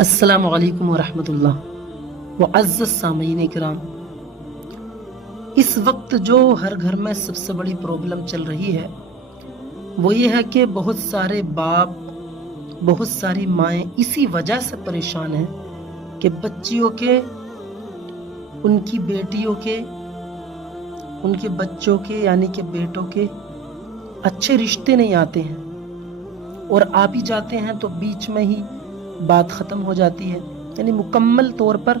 السلام علیکم ورحمۃ اللہ معزز سامعین کرام، اس وقت جو ہر گھر میں سب سے بڑی پرابلم چل رہی ہے وہ یہ ہے کہ بہت سارے باپ، بہت ساری مائیں اسی وجہ سے پریشان ہیں کہ بچیوں کے، ان کی بیٹیوں کے، ان کے بچوں کے یعنی کہ بیٹوں کے اچھے رشتے نہیں آتے ہیں، اور آ بھی جاتے ہیں تو بیچ میں ہی بات ختم ہو جاتی ہے، یعنی مکمل طور پر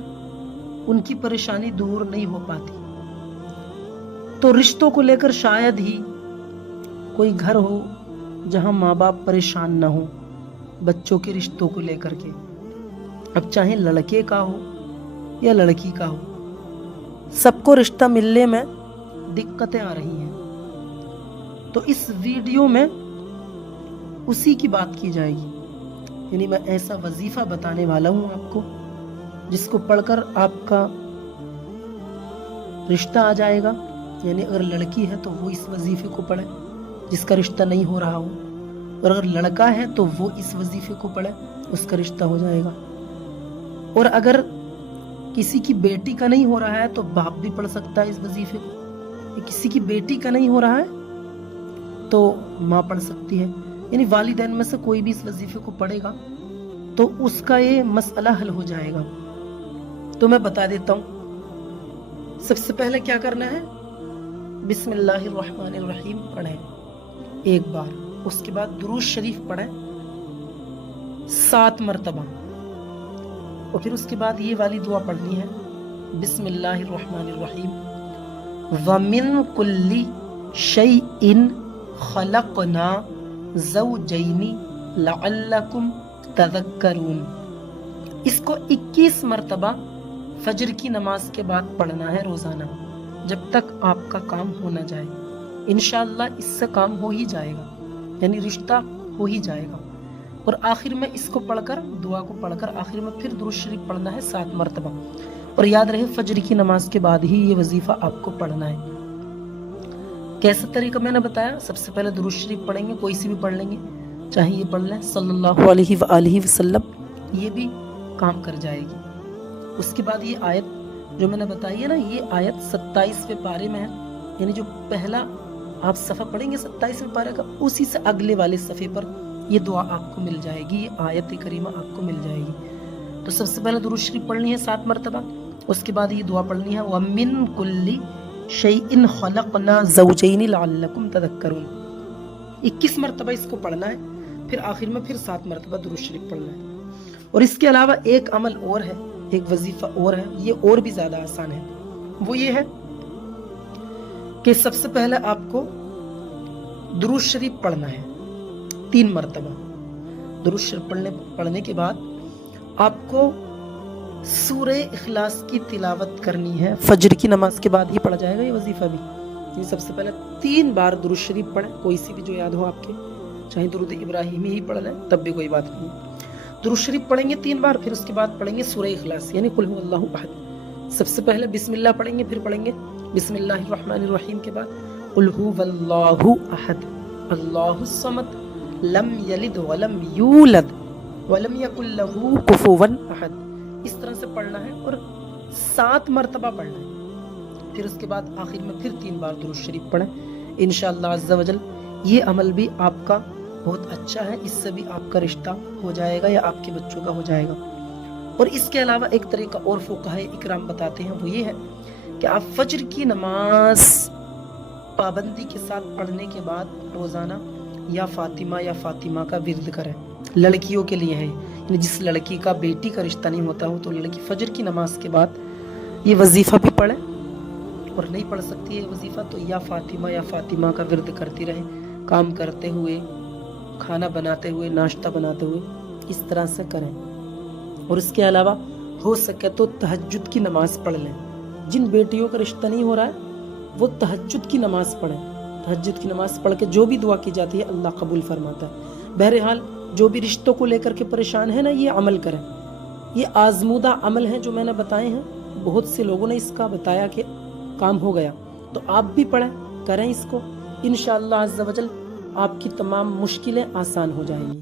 ان کی پریشانی دور نہیں ہو پاتی۔ تو رشتوں کو لے کر شاید ہی کوئی گھر ہو جہاں ماں باپ پریشان نہ ہو بچوں کے رشتوں کو لے کر کے، اب چاہے لڑکے کا ہو یا لڑکی کا ہو، سب کو رشتہ ملنے میں دقتیں آ رہی ہیں۔ تو اس ویڈیو میں اسی کی بات کی جائے گی، یعنی میں ایسا وظیفہ بتانے والا ہوں آپ کو جس کو پڑھ کر آپ کا رشتہ آ جائے گا، یعنی اگر لڑکی ہے تو وہ اس وظیفے کو پڑھے جس کا رشتہ نہیں ہو رہا ہو، اور اگر لڑکا ہے تو وہ اس وظیفے کو پڑھے اس کا رشتہ ہو جائے گا، اور اگر کسی کی بیٹی کا نہیں ہو رہا ہے تو باپ بھی پڑھ سکتا ہے اس وظیفے کو، کسی کی بیٹی کا نہیں ہو رہا ہے تو ماں پڑھ سکتی ہے، یعنی والدین میں سے کوئی بھی اس وظیفے کو پڑھے گا تو اس کا یہ مسئلہ حل ہو جائے گا۔ تو میں بتا دیتا ہوں، سب سے پہلے کیا کرنا ہے، بسم اللہ الرحمن الرحیم پڑھیں ایک بار، اس کے بعد درود شریف پڑھیں 7 مرتبہ، اور پھر اس کے بعد یہ والی دعا پڑھنی ہے، بسم اللہ الرحمن الرحیم وَمِن كُلِّ شَيْءٍ خَلَقْنَا زَوْجَيْنِ لَعَلَّكُمْ تَذَكَّرُونَ۔ اس کو 21 مرتبہ فجر کی نماز کے بعد پڑھنا ہے روزانہ، جب تک آپ کا کام ہو نہ جائے۔ انشاءاللہ اس سے کام ہو ہی جائے گا، یعنی رشتہ ہو ہی جائے گا۔ اور آخر میں اس کو پڑھ کر، دعا کو پڑھ کر آخر میں پھر درود شریف پڑھنا ہے 7 مرتبہ، اور یاد رہے فجر کی نماز کے بعد ہی یہ وظیفہ آپ کو پڑھنا ہے۔ کیسا طریقہ میں نے بتایا، سب سے پہلے درود شریف پڑھیں گے، کوئی سی بھی پڑھ لیں گے، چاہے یہ پڑھ لیں صلی اللہ علیہ وآلہ وسلم، یہ بھی کام کر جائے گی۔ اس کے بعد یہ آیت جو میں نے بتائی ہے نا، یہ آیت 27ویں پارے میں ہے، یعنی جو پہلا آپ صفحہ پڑھیں گے 27ویں پارے کا، اسی سے اگلے والے صفحے پر یہ دعا آپ کو مل جائے گی، یہ آیت کریمہ آپ کو مل جائے گی۔ تو سب سے پہلے درود شریف پڑھنی ہے 7 مرتبہ، اس کے بعد یہ دعا پڑھنی ہے وَمِن كُلِّ شَيْءٍ خَلَقْنَا زَوْجَيْنِ لَعَلَّكُمْ تَذَكَّرُونَ۔ 21 مرتبہ اس کو پڑھنا ہے، پھر آخر میں پھر 7 مرتبہ درود شریف پڑھنا ہے۔ اور اس کے علاوہ ایک عمل اور ہے، ایک وظیفہ اور ہے، یہ اور بھی زیادہ آسان ہے، وہ یہ ہے کہ سب سے پہلے آپ کو درود شریف پڑھنا ہے 3 مرتبہ۔ درود شریف پڑھنے کے بعد آپ کو سورہ اخلاص کی تلاوت کرنی ہے، فجر کی نماز کے بعد ہی پڑھا جائے گا یہ وظیفہ بھی۔ یہ سب سے پہلے 3 بار درود شریف پڑھیں، کوئی سی بھی جو یاد ہو آپ کے، چاہے درود ابراہیمی ہی پڑھ لیں تب بھی کوئی بات نہیں ہے۔ درود شریف پڑھیں گے 3 بار، پھر اس کے بعد پڑھیں گے سورہ اخلاص، یعنی قل هو اللہ احد۔ سب سے پہلے بسم اللہ پڑھیں گے، پھر پڑھیں گے بسم اللہ الرحمن الرحیم کے بعد قل هو اللہ احد اللہ الصمد لم یلد ولم یولد ولم یکن له کفوا احد، اس طرح سے پڑھنا ہے اور 7 مرتبہ پڑھنا ہے۔ پھر اس کے بعد آخر میں پھر 3 بار درود شریف پڑھیں، انشاءاللہ عز و جل یہ عمل بھی آپ کا بہت اچھا ہے، اس سے بھی آپ کا رشتہ ہو جائے گا یا آپ کے بچوں کا ہو جائے گا۔ اور اس کے علاوہ ایک طریقہ اور فقہائے اکرام بتاتے ہیں، وہ یہ ہے کہ آپ فجر کی نماز پابندی کے ساتھ پڑھنے کے بعد روزانہ یا فاطمہ کا ورد کریں۔ لڑکیوں کے لیے ہے، یعنی جس لڑکی کا بیٹی کا رشتہ نہیں ہوتا ہو تو لڑکی فجر کی نماز کے بعد یہ وظیفہ بھی پڑھے، اور نہیں پڑھ سکتی ہے یہ وظیفہ تو یا فاطمہ کا ورد کرتی رہے، کام کرتے ہوئے، کھانا بناتے ہوئے، ناشتہ بناتے ہوئے، اس طرح سے کریں۔ اور اس کے علاوہ ہو سکے تو تہجد کی نماز پڑھ لیں، جن بیٹیوں کا رشتہ نہیں ہو رہا ہے وہ تہجد کی نماز پڑھیں، تہجد کی نماز پڑھ کے جو بھی دعا کی جاتی ہے اللہ قبول فرماتا ہے۔ بہرحال جو بھی رشتوں کو لے کر کے پریشان ہے نا، یہ عمل کریں، یہ آزمودہ عمل ہیں جو میں نے بتائے ہیں، بہت سے لوگوں نے اس کا بتایا کہ کام ہو گیا، تو آپ بھی پڑھیں، کریں اس کو، انشاءاللہ عز و جل آپ کی تمام مشکلیں آسان ہو جائیں گی۔